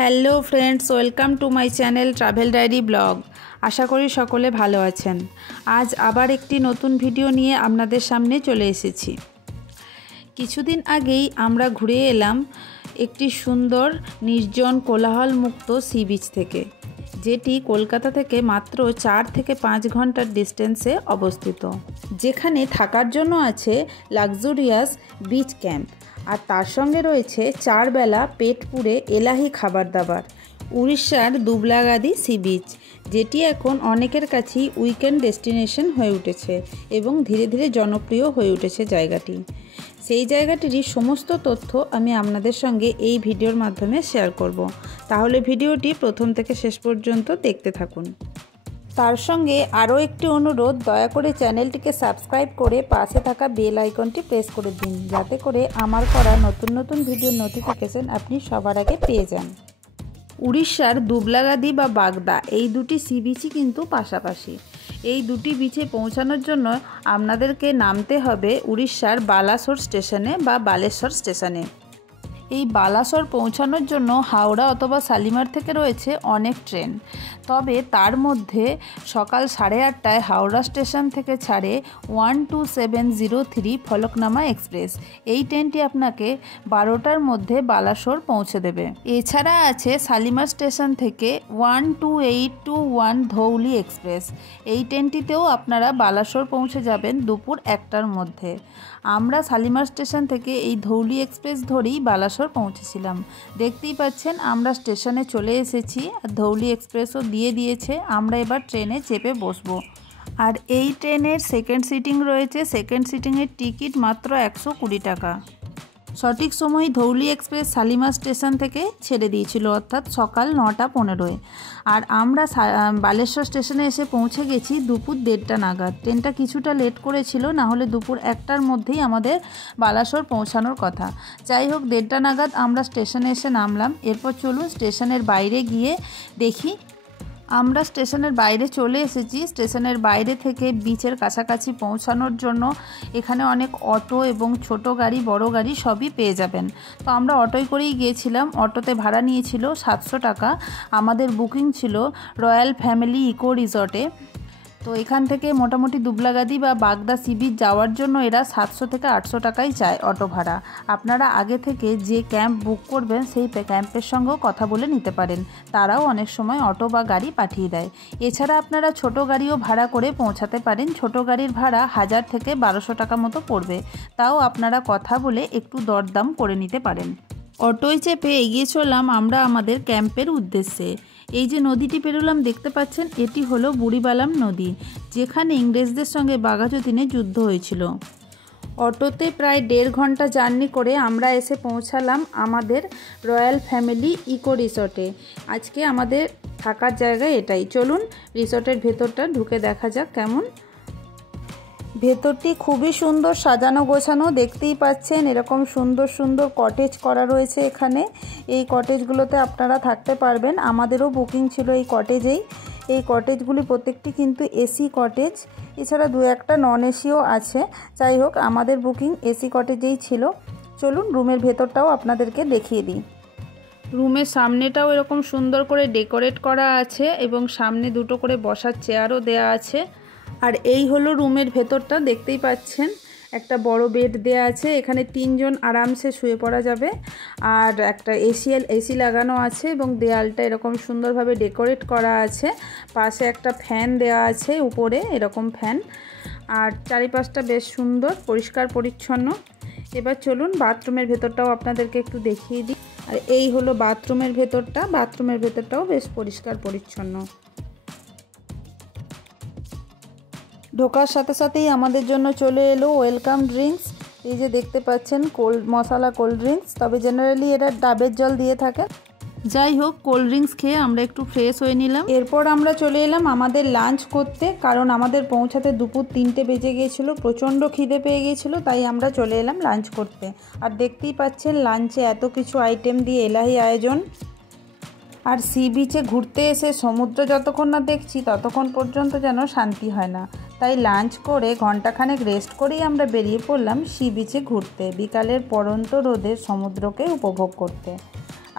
Hello friends, welcome to my channel travel diary vlog. আশা করি সকলে ভালো আছেন। আজ আবার একটি নতুন ভিডিও নিয়ে আপনাদের সামনে চলে এসেছি। কিছুদিন আগেই আমরা ঘুরে এলাম একটি সুন্দর নির্জন কোলাহলমুক্ত সি বিচ থেকে, যেটি কলকাতা থেকে মাত্র 4 থেকে 5 ঘন্টার ডিস্টেন্সে অবস্থিত, যেখানে থাকার জন্য আছে লাক্সুরিয়াস বিচ ক্যাম্প, আর তার সঙ্গে রয়েছে 4 বেলা পেট পুরে এলাহি খাবার দাবার। উড়িষ্যার দুবলাগাদি সি বিচ, যেটি এখন অনেকের কাছেই উইকেন্ড ডেস্টিনেশন হয়ে উঠেছে এবং ধীরে ধীরে জনপ্রিয় হয়ে উঠেছে জায়গাটি। সেই জায়গাটিরই সমস্ত তথ্য আমি আপনাদের সঙ্গে এই ভিডিওর মাধ্যমে শেয়ার করব। তাহলে ভিডিওটি প্রথম থেকে শেষ পর্যন্ত দেখতে থাকুন। তার সঙ্গে আরও একটি অনুরোধ, দয়া করে চ্যানেলটিকে সাবস্ক্রাইব করে পাশে থাকা বেল আইকনটি প্রেস করে দিন, যাতে করে আমার করা নতুন নতুন ভিডিওর নোটিফিকেশন আপনি সবার আগে পেয়ে যান। উড়িষ্যার দুবলাগাদি বা বাগদা, এই দুটি সি বিচই কিন্তু পাশাপাশি। এই দুটি বিচে পৌঁছানোর জন্য আপনাদেরকে নামতে হবে উড়িষ্যার বালাসোর স্টেশনে বা বালেশ্বর স্টেশনে। এই বালাসোর পৌঁছানোর জন্য হাওড়া অথবা শালিমার থেকে রয়েছে অনেক ট্রেন, তবে তার মধ্যে সকাল 8:30টায় হাওড়া স্টেশন থেকে ছাড়ে 12703 ফলকনামা এক্সপ্রেস। এই ট্রেনটি আপনাকে 12টার মধ্যে বালাসোর পৌঁছে দেবে। এছাড়া আছে শালিমার স্টেশন থেকে 12821 ধৌলি এক্সপ্রেস। এই ট্রেনটিতেও আপনারা বালাসোর পৌঁছে যাবেন দুপুর 1টার মধ্যে। আমরা শালিমার স্টেশন থেকে এই ধৌলি এক্সপ্রেস ধরেই বালাসোর পৌঁছেছিলাম। দেখতেই পাচ্ছেন আমরা স্টেশনে চলে এসেছি, আর ধৌলি এক্সপ্রেসও দিয়ে দিয়েছে। আমরা এবার ট্রেনে চেপে বসবো। আর এই ট্রেনের সেকেন্ড সিটিং রয়েছে। সেকেন্ড সিটিংয়ের টিকিট মাত্র 120 টাকা। সঠিক সময় ধৌলি এক্সপ্রেস শালিমার স্টেশন থেকে ছেড়ে দিয়েছিল, অর্থাৎ সকাল 9:15। আর আমরা বালেশ্বর স্টেশনে এসে পৌঁছে গেছি দুপুর 1:30 নাগাদ। ট্রেনটা কিছুটা লেট করেছিল, না হলে দুপুর 1টার মধ্যেই আমাদের বালাসোর পৌঁছানোর কথা। যাই হোক, 1:30 নাগাদ আমরা স্টেশনে এসে নামলাম। এরপর চলুন স্টেশনের বাইরে গিয়ে দেখি। আমরা স্টেশনের বাইরে চলে এসেছি। স্টেশনের বাইরে থেকে বিচের কাছাকাছি পৌঁছানোর জন্য এখানে অনেক অটো এবং ছোট গাড়ি, বড় গাড়ি সবই পেয়ে যাবেন। তো আমরা অটোয় করেই গিয়েছিলাম। অটোতে ভাড়া নিয়েছিল 700 টাকা। আমাদের বুকিং ছিল রয়্যাল ফ্যামিলি ইকো রিসর্টে। তো এখান থেকে মোটামুটি দুবলাগাদি বা বাগদা সি বিচ যাওয়ার জন্য এরা 700 থেকে 800 টাকাই চায় অটো ভাড়া। আপনারা আগে থেকে যে ক্যাম্প বুক করবেন সেই ক্যাম্পের সঙ্গেও কথা বলে নিতে পারেন, তারাও অনেক সময় অটো বা গাড়ি পাঠিয়ে দেয়। এছাড়া আপনারা ছোট গাড়িও ভাড়া করে পৌঁছাতে পারেন। ছোট গাড়ির ভাড়া 1000 থেকে 1200 টাকা মতো পড়বে, তাও আপনারা কথা বলে একটু দরদাম করে নিতে পারেন। অটোয় চেপে এগিয়ে চললাম আমরা আমাদের ক্যাম্পের উদ্দেশ্যে। এই যে নদীটি পেরোলাম দেখতে পাচ্ছেন, এটি হলো বুড়িবালাম নদী, যেখানে ইংরেজদের সঙ্গে বাঘাযতীনে যুদ্ধ হয়েছিল। অটোতে প্রায় 1.5 ঘন্টা জার্নি করে আমরা এসে পৌঁছালাম আমাদের রয়্যাল ফ্যামিলি ইকো রিসর্টে। আজকে আমাদের থাকার জায়গা এটাই। চলুন রিসর্টের ভেতরটা ঢুকে দেখা যাক কেমন। ভেতরটি খুবই সুন্দর সাজানো গোছানো, দেখতেই পাচ্ছেন। এরকম সুন্দর সুন্দর কটেজ করা রয়েছে এখানে। এই কটেজগুলোতে আপনারা থাকতে পারবেন। আমাদেরও বুকিং ছিল এই কটেজেই। এই কটেজগুলি প্রত্যেকটি কিন্তু এসি কটেজ, এছাড়া 2-1টা নন এসিও আছে। যাই হোক, আমাদের বুকিং এসি কটেজেই ছিল। চলুন রুমের ভেতরটাও আপনাদেরকে দেখিয়ে দিই। রুমের সামনেটাও এরকম সুন্দর করে ডেকোরেট করা আছে এবং সামনে 2টো করে বসার চেয়ারও দেয়া আছে। আর এই হলো রুমের ভেতরটা, দেখতেই পাচ্ছেন। একটা বড় বেড দেয়া আছে, এখানে 3 জন আরামসে শুয়ে পড়া যাবে। আর একটা এসি লাগানো আছে এবং দেয়ালটা এরকম সুন্দরভাবে ডেকোরেট করা আছে। পাশে একটা ফ্যান দেয়া আছে, উপরে এরকম ফ্যান। আর চারিপাশটা বেশ সুন্দর, পরিষ্কার পরিচ্ছন্ন। এবার চলুন বাথরুমের ভেতরটাও আপনাদেরকে একটু দেখিয়ে দিই। আর এই হলো বাথরুমের ভেতরটা। বাথরুমের ভেতরটাও বেশ পরিষ্কার পরিচ্ছন্ন। ঢোকার সাথে সাথেই আমাদের জন্য চলে এলো ওয়েলকাম ড্রিঙ্কস। এই যে দেখতে পাচ্ছেন মশলা কোল্ড ড্রিঙ্কস, তবে জেনারেলি এরা ডাবের জল দিয়ে থাকে। যাই হোক, কোল্ড ড্রিঙ্কস খেয়ে আমরা একটু ফ্রেশ হয়ে নিলাম। এরপর আমরা চলে এলাম আমাদের লাঞ্চ করতে, কারণ আমাদের পৌঁছাতে দুপুর 3টে বেজে গিয়েছিল। প্রচণ্ড খিদে পেয়ে গিয়েছিল, তাই আমরা চলে এলাম লাঞ্চ করতে। আর দেখতেই পাচ্ছেন লাঞ্চে এত কিছু আইটেম দিয়ে এলাহি আয়োজন। আর সি বিচে ঘুরতে এসে সমুদ্র যতক্ষণ না দেখছি ততক্ষণ পর্যন্ত যেন শান্তি হয় না। তাই লাঞ্চ করে ঘণ্টাখানেক রেস্ট করেই আমরা বেরিয়ে পড়লাম সি বিচে ঘুরতে, বিকালের পড়ন্ত রোদে সমুদ্রকে উপভোগ করতে।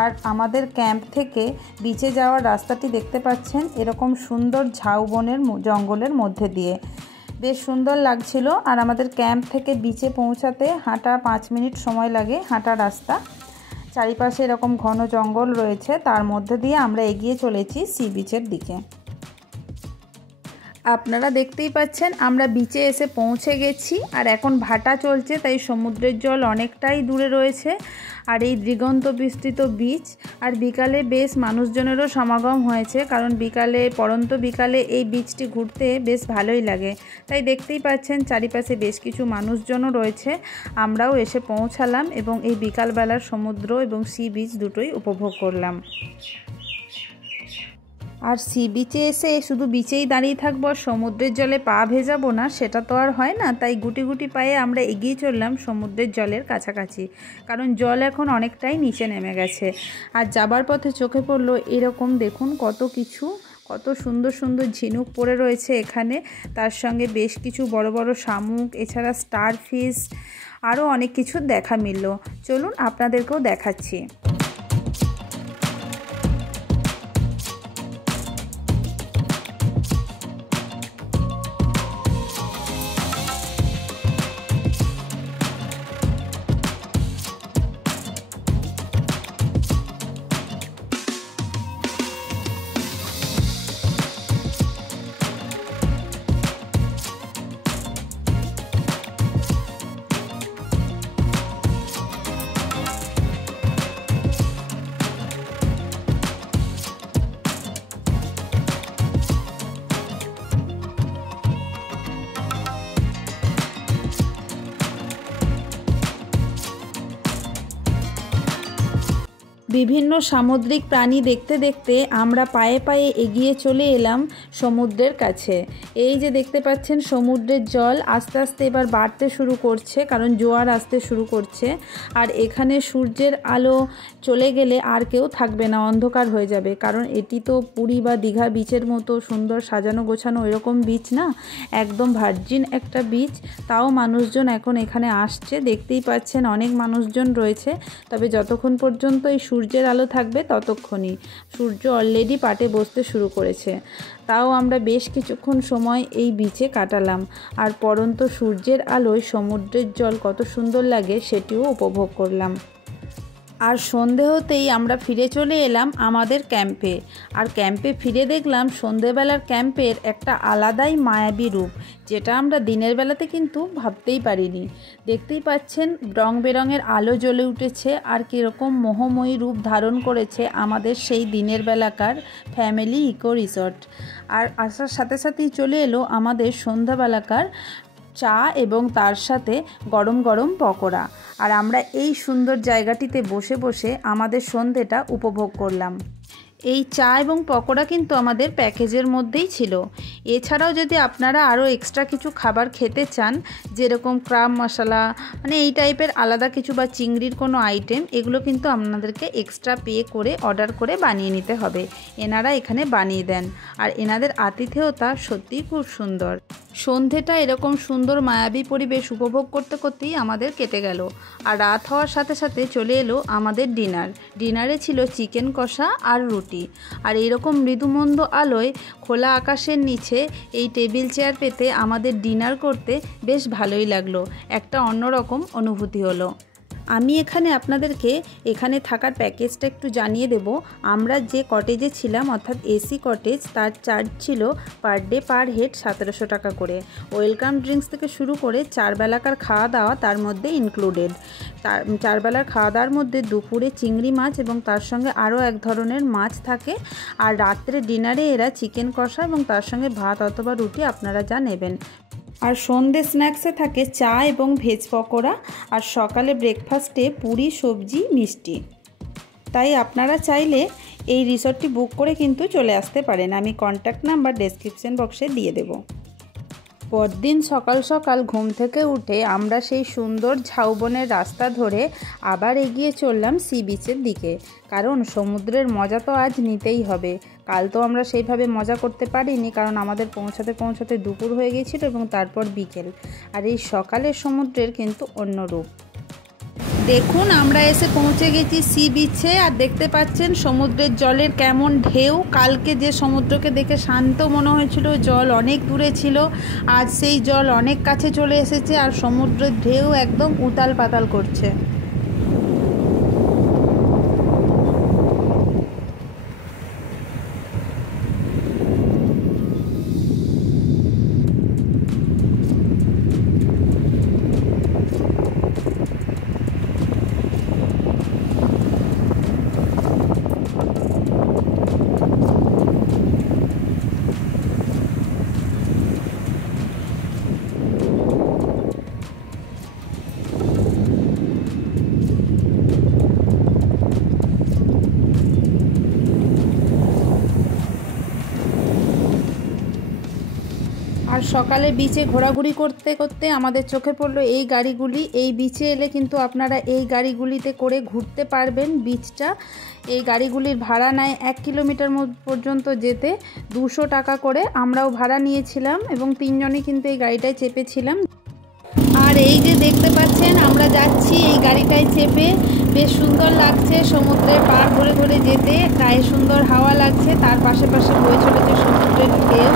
আর আমাদের ক্যাম্প থেকে বিচে যাওয়ার রাস্তাটি দেখতে পাচ্ছেন এরকম সুন্দর ঝাউবনের জঙ্গলের মধ্যে দিয়ে, বেশ সুন্দর লাগছিল। আর আমাদের ক্যাম্প থেকে বিচে পৌঁছাতে হাঁটা 5 মিনিট সময় লাগে, হাঁটা রাস্তা। চারিপাশে এরকম ঘন জঙ্গল রয়েছে, তার মধ্যে দিয়ে আমরা এগিয়ে চলেছি সি বিচের দিকে। আপনারা দেখতেই পাচ্ছেন আমরা বিচে এসে পৌঁছে গেছি, আর এখন ভাটা চলছে, তাই সমুদ্রের জল অনেকটাই দূরে রয়েছে। আর এই দিগন্ত বিস্তৃত বিচ, আর বিকালে বেশ মানুষজনেরও সমাগম হয়েছে, কারণ পড়ন্ত বিকালে এই বিচটি ঘুরতে বেশ ভালোই লাগে। তাই দেখতেই পাচ্ছেন চারিপাশে বেশ কিছু মানুষজনও রয়েছে। আমরাও এসে পৌঁছালাম এবং এই বিকালবেলার সমুদ্র এবং সি বিচ দুটোই উপভোগ করলাম। আর সি বিচে এসে শুধু বিচেই দাঁড়িয়ে থাকবো আর সমুদ্রের জলে পা ভেজাবো না, সেটা তো আর হয় না। তাই গুটি গুটি পায়ে আমরা এগিয়ে চললাম সমুদ্রের জলের কাছাকাছি, কারণ জল এখন অনেকটাই নিচে নেমে গেছে। আর যাবার পথে চোখে পড়লো এরকম দেখুন কত সুন্দর সুন্দর ঝিনুক পড়ে রয়েছে এখানে, তার সঙ্গে বেশ কিছু বড় বড় শামুক, এছাড়া স্টার ফিশ, আরও অনেক কিছু দেখা মিলল। চলুন আপনাদেরকেও দেখাচ্ছি। বিভিন্ন সামুদ্রিক প্রাণী দেখতে দেখতে আমরা পায়ে পায়ে এগিয়ে চলে এলাম সমুদ্রের কাছে। এই যে দেখতে পাচ্ছেন সমুদ্রের জল আস্তে আস্তে এবার বাড়তে শুরু করছে, কারণ জোয়ার আসতে শুরু করছে। আর এখানে সূর্যের আলো চলে গেলে আর কেউ থাকবে না, অন্ধকার হয়ে যাবে, কারণ এটি তো পুরী বা দীঘা বিচের মতো সুন্দর সাজানো গোছানো এরকম বিচ না, একদম ভার্জিন একটা বিচ। তাও মানুষজন এখন এখানে আসছে, দেখতেই পাচ্ছেন অনেক মানুষজন রয়েছে। তবে যতক্ষণ পর্যন্ত এই সূর্যের আলো থাকবে ততক্ষণই, সূর্য অলরেডি পাটে বসতে শুরু করেছে। তাও আমরা বেশ কিছুক্ষণ সময় এই বিচে কাটালাম, আর পড়ন্ত সূর্যের আলোয় সমুদ্রের জল কত সুন্দর লাগে সেটিও উপভোগ করলাম। আর সন্ধে হতেই আমরা ফিরে চলে এলাম আমাদের ক্যাম্পে। আর ক্যাম্পে ফিরে দেখলাম সন্ধেবেলার ক্যাম্পের একটা আলাদাই মায়াবী রূপ, যেটা আমরা দিনের বেলাতে কিন্তু ভাবতেই পারিনি। দেখতেই পাচ্ছেন রং বেরঙের আলো জ্বলে উঠেছে, আর কীরকম মোহময়ী রূপ ধারণ করেছে আমাদের সেই দিনের বেলাকার ফ্যামিলি ইকো রিসর্ট। আর আসার সাথে সাথেই চলে এলো আমাদের সন্ধ্যাবেলাকার চা এবং তার সাথে গরম গরম পকোড়া। আর আমরা এই সুন্দর জায়গাটিতে বসে বসে আমাদের সন্ধেটা উপভোগ করলাম। এই চা এবং পকোড়া কিন্তু আমাদের প্যাকেজের মধ্যেই ছিল। এছাড়াও যদি আপনারা আরও এক্সট্রা কিছু খাবার খেতে চান, যেরকম ক্রাব মশলা, মানে এই টাইপের আলাদা কিছু, বা চিংড়ির কোনো আইটেম, এগুলো কিন্তু আপনাদেরকে এক্সট্রা পে করে অর্ডার করে বানিয়ে নিতে হবে। এনারা এখানে বানিয়ে দেন, আর এনাদের আতিথেয়তা সত্যিই খুব সুন্দর। সন্ধেটা এরকম সুন্দর মায়াবী পরিবেশ উপভোগ করতে করতেই আমাদের কেটে গেল। আর রাত হওয়ার সাথে সাথে চলে এলো আমাদের ডিনারে ছিল চিকেন কষা আর রুটি। আর এইরকম মৃদুমন্দ আলোয় খোলা আকাশের নিচে এই টেবিল চেয়ার পেতে আমাদের ডিনার করতে বেশ ভালোই লাগলো, একটা অন্যরকম অনুভূতি হলো। আমি আপনাদেরকে এখানে থাকার প্যাকেজটা একটু জানিয়ে দেব। আমরা যে কটেজে ছিলাম, অর্থাৎ এসি কটেজ, তার চার্জ ছিল পার ডে পার হেড 1700 টাকা করে। ওয়েলকাম ড্রিঙ্কস থেকে শুরু করে 4 বেলাকার খাওয়া দাওয়া তার মধ্যে ইনক্লুডেড। 4 বেলার খাওয়া দাওয়ার মধ্যে দুপুরে চিংড়ি মাছ এবং তার সঙ্গে আরও এক ধরনের মাছ থাকে। আর রাত্রে ডিনারে এরা চিকেন কষা এবং তার সঙ্গে ভাত অথবা রুটি আপনারা যা নেবেন। আর সন্ধ্যে স্ন্যাক্সে থাকে চা এবং ভেজ পকোড়া, আর সকালে ব্রেকফাস্টে পুরি, সবজি, মিষ্টি। তাই আপনারা চাইলে এই রিসর্টটি বুক করে কিন্তু চলে আসতে পারেন। আমি কন্ট্যাক্ট নাম্বার ডেসক্রিপশন বক্সে দিয়ে দেব। পরদিন সকাল সকাল ঘুম থেকে উঠে আমরা সেই সুন্দর ঝাউবনের রাস্তা ধরে আবার এগিয়ে চললাম সি বিচের দিকে, কারণ সমুদ্রের মজা তো আজ নিতেই হবে। কাল তো আমরা সেইভাবে মজা করতে পারিনি, কারণ আমাদের পৌঁছাতে পৌঁছাতে দুপুর হয়ে গিয়েছিল এবং তারপর বিকেল। আর এই সকালের সমুদ্রের কিন্তু অন্য রূপ। দেখুন আমরা এসে পৌঁছে গেছি সি বিচে। আর দেখতে পাচ্ছেন সমুদ্রের জলের কেমন ঢেউ। কালকে যে সমুদ্রকে দেখে শান্ত মনে হয়েছিল, জল অনেক দূরে ছিল, আজ সেই জল অনেক কাছে চলে এসেছে আর সমুদ্রের ঢেউ একদম উতাল পাতাল করছে। আর সকালে বিচে ঘোরাঘুরি করতে করতে আমাদের চোখে পড়লো এই গাড়িগুলি। এই বিচে এলে কিন্তু আপনারা এই গাড়িগুলিতে করে ঘুরতে পারবেন বিচটা। এই গাড়িগুলির ভাড়া নেয় 1 কিলোমিটার পর্যন্ত যেতে 200 টাকা করে। আমরাও ভাড়া নিয়েছিলাম এবং 3 জনই কিন্তু এই গাড়িটায় চেপেছিলাম। আর এই যে দেখতে পাচ্ছেন আমরা যাচ্ছি এই গাড়িটায় চেপে, বেশ সুন্দর লাগছে সমুদ্রের পাড় ধরে ধরে যেতে, গায়ে সুন্দর হাওয়া লাগছে, তার পাশে পাশে বয়ে চলেছে সমুদ্রের ঢেউ,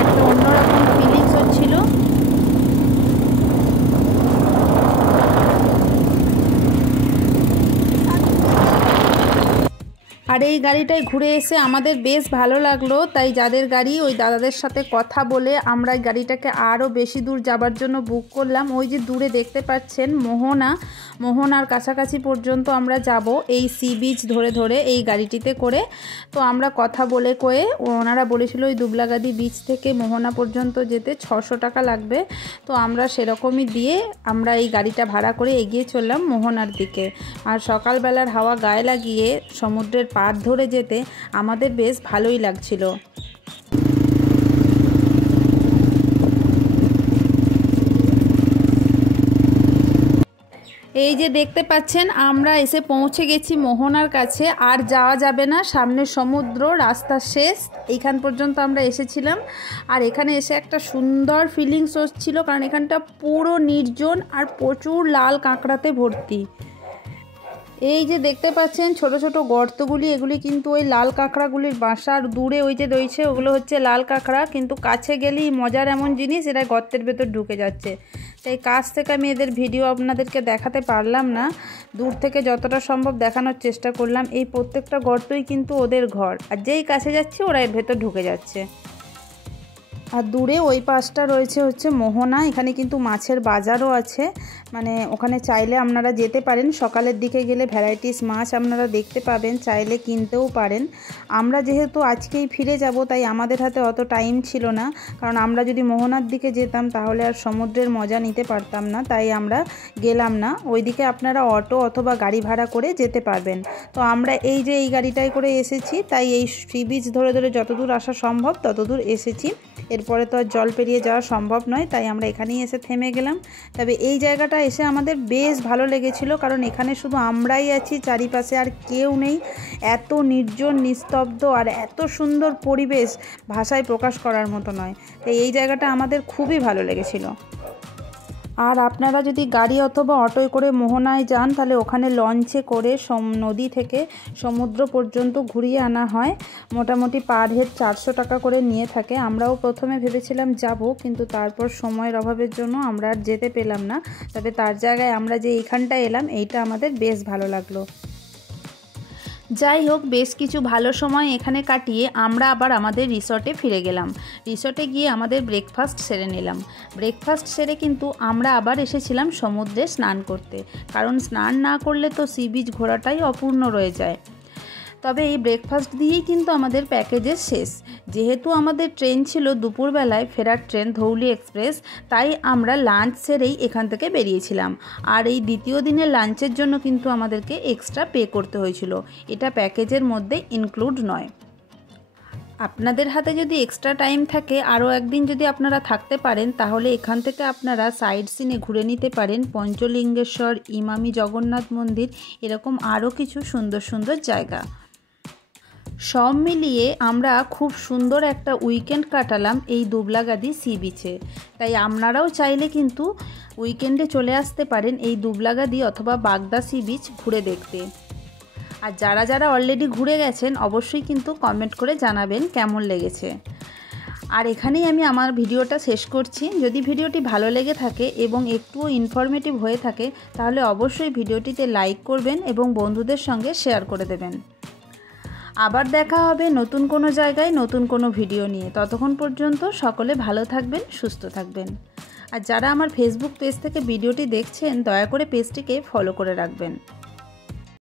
একটা অন্যরকম ফিলিংস হচ্ছিল। আর এই গাড়িটায় ঘুরে এসে আমাদের বেশ ভালো লাগলো, তাই যাদের গাড়ি ওই দাদাদের সাথে কথা বলে আমরা গাড়িটাকে আরও বেশি দূর যাবার জন্য বুক করলাম। ওই যে দূরে দেখতে পাচ্ছেন মোহনার কাছাকাছি পর্যন্ত আমরা যাব এই সি বিচ ধরে ধরে এই গাড়িটিতে করে। তো আমরা কথা বলে কয়ে ওনারা বলেছিল ওই দুবলাগাদি বিচ থেকে মোহনা পর্যন্ত যেতে 600 টাকা লাগবে। তো আমরা সেরকমই দিয়ে আমরা এই গাড়িটা ভাড়া করে এগিয়ে চললাম মোহনার দিকে। আর সকালবেলার হাওয়া গায়ে লাগিয়ে সমুদ্রের পাড় ধরে যেতে আমাদের বেশ ভালোই লাগছিল। এই যে দেখতে পাচ্ছেন আমরা এসে পৌঁছে গেছি মোহনার কাছে। আর যাওয়া যাবে না, সামনে সমুদ্র, রাস্তা শেষ। এইখান পর্যন্ত আমরা এসেছিলাম। আর এখানে এসে একটা সুন্দর ফিলিংস হচ্ছিল, কারণ এখানটা পুরো নির্জন আর প্রচুর লাল কাঁকড়াতে ভর্তি। এই যে দেখতে পাচ্ছেন ছোট ছোট গর্তগুলি, এগুলি কিন্তু ওই লাল কাঁকড়াগুলির বাসা। আর দূরে ওই যে রয়েছে ওগুলো হচ্ছে লাল কাঁকড়া, কিন্তু কাছে গেলেই মজার এমন জিনিস এরা গর্তের ভেতর ঢুকে যাচ্ছে। তাই কাছ থেকে আমি এদের ভিডিও আপনাদেরকে দেখাতে পারলাম না, দূর থেকে যতটা সম্ভব দেখানোর চেষ্টা করলাম। এই প্রত্যেকটা গর্তই কিন্তু ওদের ঘর, আর যেই কাছে যাচ্ছে ওরা এর ভেতর ঢুকে যাচ্ছে। আর দূরে ওই পাশটা রয়েছে হচ্ছে মোহনা, এখানে কিন্তু মাছের বাজারও আছে, মানে ওখানে চাইলে আপনারা যেতে পারেন। সকালের দিকে গেলে ভ্যারাইটিস মাছ আপনারা দেখতে পাবেন, চাইলে কিনতেও পারেন। আমরা যেহেতু আজকেই ফিরে যাব তাই আমাদের হাতে অত টাইম ছিল না, কারণ আমরা যদি মোহনার দিকে যেতাম তাহলে আর সমুদ্রের মজা নিতে পারতাম না, তাই আমরা গেলাম না। ওইদিকে আপনারা অটো অথবা গাড়ি ভাড়া করে যেতে পারবেন। তো আমরা এই যে এই গাড়িটায় করে এসেছি, তাই এই সি বিচ ধরে ধরে যতদূর আসা সম্ভব ততদূর এসেছি। এরপরে তো আর জল পেরিয়ে যাওয়া সম্ভব নয়, তাই আমরা এখানেই এসে থেমে গেলাম। তবে এই জায়গাটা এসে আমাদের বেশ ভালো লেগেছিল, কারণ এখানে শুধু আমরাই আছি, চারিপাশে আর কেউ নেই। এত নির্জন নিস্তব্ধ আর এত সুন্দর পরিবেশ ভাষায় প্রকাশ করার মতো নয়। তাই এই জায়গাটা আমাদের খুবই ভালো লেগেছিল। আর আপনারা যদি গাড়ি অথবা অটোয় করে মোহনায় যান তাহলে ওখানে লঞ্চে করে নদী থেকে সমুদ্র পর্যন্ত ঘুরিয়ে আনা হয়। মোটামুটি পার হেড 400 টাকা করে নিয়ে থাকে। আমরাও প্রথমে ভেবেছিলাম যাব, কিন্তু তারপর সময়ের অভাবের জন্য আমরা আর যেতে পেলাম না। তবে তার জায়গায় আমরা যে এইখানটায় এলাম এইটা আমাদের বেশ ভালো লাগলো। যাই হোক, বেশ কিছু ভালো সময় এখানে কাটিয়ে আমরা আবার আমাদের রিসর্টে ফিরে গেলাম। রিসর্টে গিয়ে আমাদের ব্রেকফাস্ট সেরে নিলাম। ব্রেকফাস্ট সেরে কিন্তু আমরা আবার এসেছিলাম সমুদ্রে স্নান করতে, কারণ স্নান না করলে তো সি বিচ ঘোরাটাই অপূর্ণ রয়ে যায়। তবে এই ব্রেকফাস্ট দিয়েই কিন্তু আমাদের প্যাকেজের শেষ। যেহেতু আমাদের ট্রেন ছিল দুপুরবেলায় ফেরার ট্রেন ধৌলি এক্সপ্রেস, তাই আমরা লাঞ্চ সেরেই এখান থেকে বেরিয়েছিলাম। আর এই দ্বিতীয় দিনের লাঞ্চের জন্য কিন্তু আমাদেরকে এক্সট্রা পে করতে হয়েছিল, এটা প্যাকেজের মধ্যে ইনক্লুড নয়। আপনাদের হাতে যদি এক্সট্রা টাইম থাকে, আরও একদিন যদি আপনারা থাকতে পারেন, তাহলে এখান থেকে আপনারা সাইড সিনে ঘুরে নিতে পারেন পঞ্চলিঙ্গেশ্বর, ইমামি জগন্নাথ মন্দির, এরকম আরও কিছু সুন্দর সুন্দর জায়গা। সব মিলিয়ে আমরা খুব সুন্দর একটা উইকেন্ড কাটালাম এই দুবলাগাদি সি বিচে। তাই আপনারাও চাইলে কিন্তু উইকেন্ডে চলে আসতে পারেন এই দুবলাগাদি অথবা বাগদা সি বিচ ঘুরে দেখতে। আর যারা যারা অলরেডি ঘুরে গেছেন অবশ্যই কিন্তু কমেন্ট করে জানাবেন কেমন লেগেছে। আর এখানেই আমি আমার ভিডিওটা শেষ করছি। যদি ভিডিওটি ভালো লেগে থাকে এবং একটুও ইনফরমেটিভ হয়ে থাকে তাহলে অবশ্যই ভিডিওটিতে লাইক করবেন এবং বন্ধুদের সঙ্গে শেয়ার করে দেবেন। আবার দেখা হবে নতুন কোনো জায়গায় নতুন কোনো ভিডিও নিয়ে। ততক্ষণ পর্যন্ত সকলে ভালো থাকবেন, সুস্থ থাকবেন। আর যারা আমার ফেসবুক পেজ থেকে ভিডিওটি দেখছেন দয়া করে পেজটিকে ফলো করে রাখবেন।